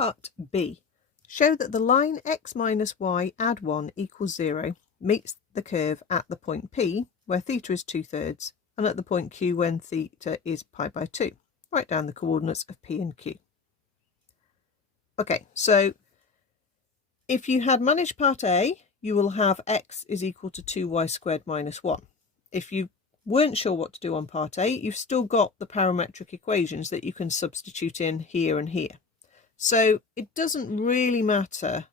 Part B. Show that the line x minus y add 1 equals 0 meets the curve at the point P, where theta is 2/3, and at the point Q when theta is pi by 2. Write down the coordinates of P and Q. Okay, so if you had managed part A, you will have x is equal to 2y squared minus 1. If you weren't sure what to do on part A, you've still got the parametric equations that you can substitute in here and here. So it doesn't really matter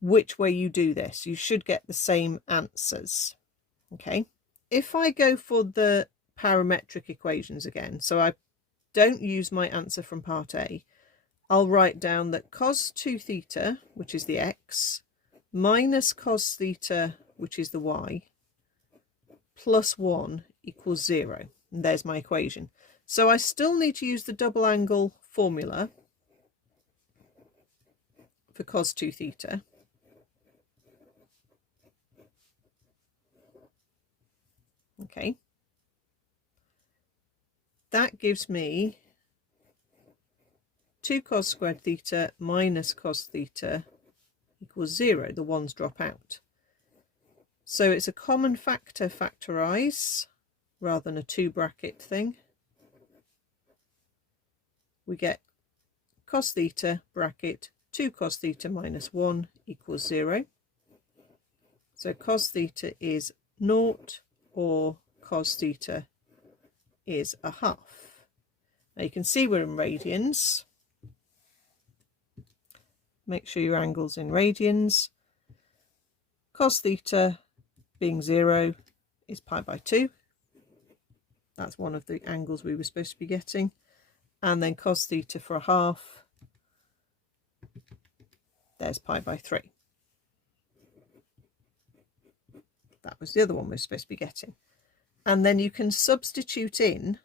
which way you do this. You should get the same answers. Okay, if I go for the parametric equations again, so I don't use my answer from part A, I'll write down that cos 2 theta, which is the x, minus cos theta, which is the y, plus 1 equals 0. And there's my equation. So I still need to use the double angle formula for cos 2 theta. Okay. That gives me 2 cos squared theta minus cos theta equals 0. The ones drop out. So it's a common factor factorise rather than a 2 bracket thing. We get cos theta bracket 2 cos theta minus 1 equals 0. So cos theta is 0 or cos theta is a half. Now you can see we're in radians. Make sure your angle's in radians. Cos theta being 0 is pi by 2. That's one of the angles we were supposed to be getting. And then cos theta for a half, there's pi by 3. That was the other one we were supposed to be getting. And then you can substitute in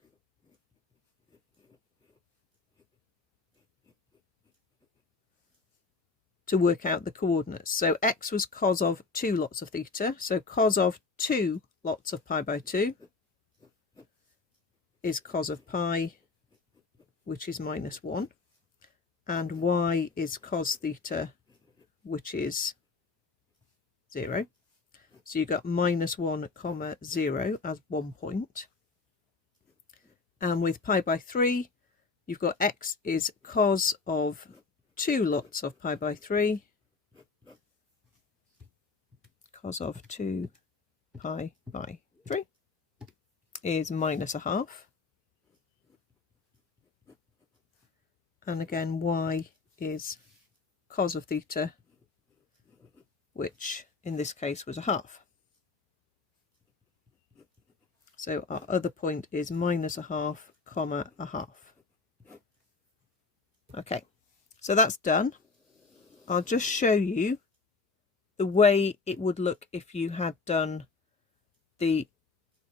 to work out the coordinates. So x was cos of 2 lots of theta. So cos of 2 lots of pi by 2 is cos of pi, which is minus 1. And y is cos theta, which is 0. So you got minus 1 comma 0 as 1 point. And with pi by 3, you've got x is cos of 2 lots of pi by 3. Cos of 2 pi by 3 is minus a half. And again, y is cos of theta, which in this case was a half. So our other point is minus a half, comma a half. Okay, so that's done. I'll just show you the way it would look if you had done the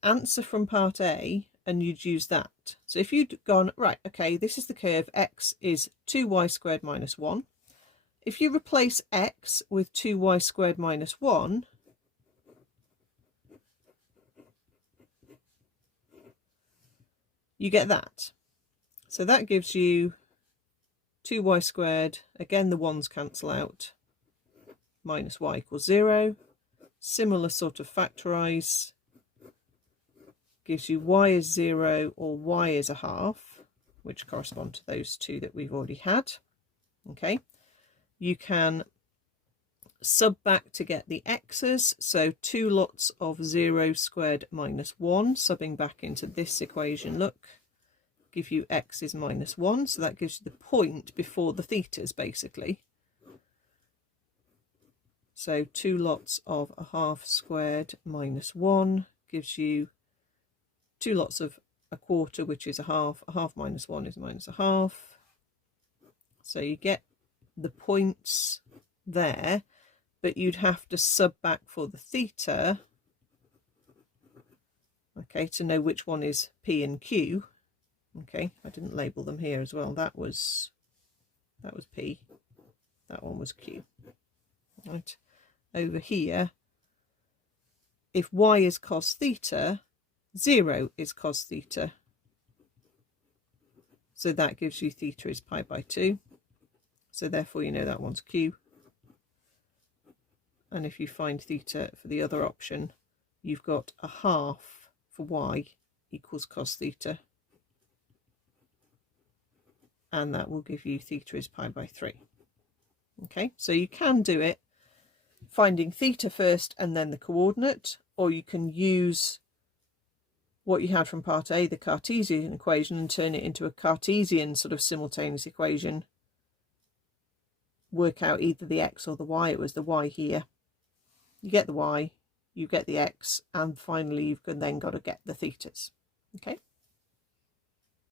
answer from part A and you'd use that. So if you'd gone, right, okay, this is the curve, x is 2y squared minus 1. If you replace x with 2y squared minus 1, you get that. So that gives you 2y squared, again the ones cancel out, minus y equals 0. Similar sort of factorise, gives you y is 0 or y is a half, which correspond to those two that we've already had. Okay. You can sub back to get the x's, so 2 lots of 0 squared minus 1, subbing back into this equation, look, give you x is minus 1, so that gives you the point before the thetas basically. So 2 lots of a half squared minus 1 gives you 2 lots of a quarter, which is a half minus 1 is minus a half. So you get the points there, but you'd have to sub back for the theta, okay, to know which one is P and Q. Okay, I didn't label them here as well. That was P, that one was Q. Right, over here, if y is cos theta, 0 is cos theta. So that gives you theta is pi by 2. So therefore you know that one's Q. And if you find theta for the other option, you've got a half for y equals cos theta. And that will give you theta is pi by 3. Okay, so you can do it finding theta first and then the coordinate, or you can use what you had from part A, the Cartesian equation, and turn it into a Cartesian sort of simultaneous equation. Work out either the x or the y. It was the y here. You get the y, you get the x, and finally you've then got to get the thetas. Okay.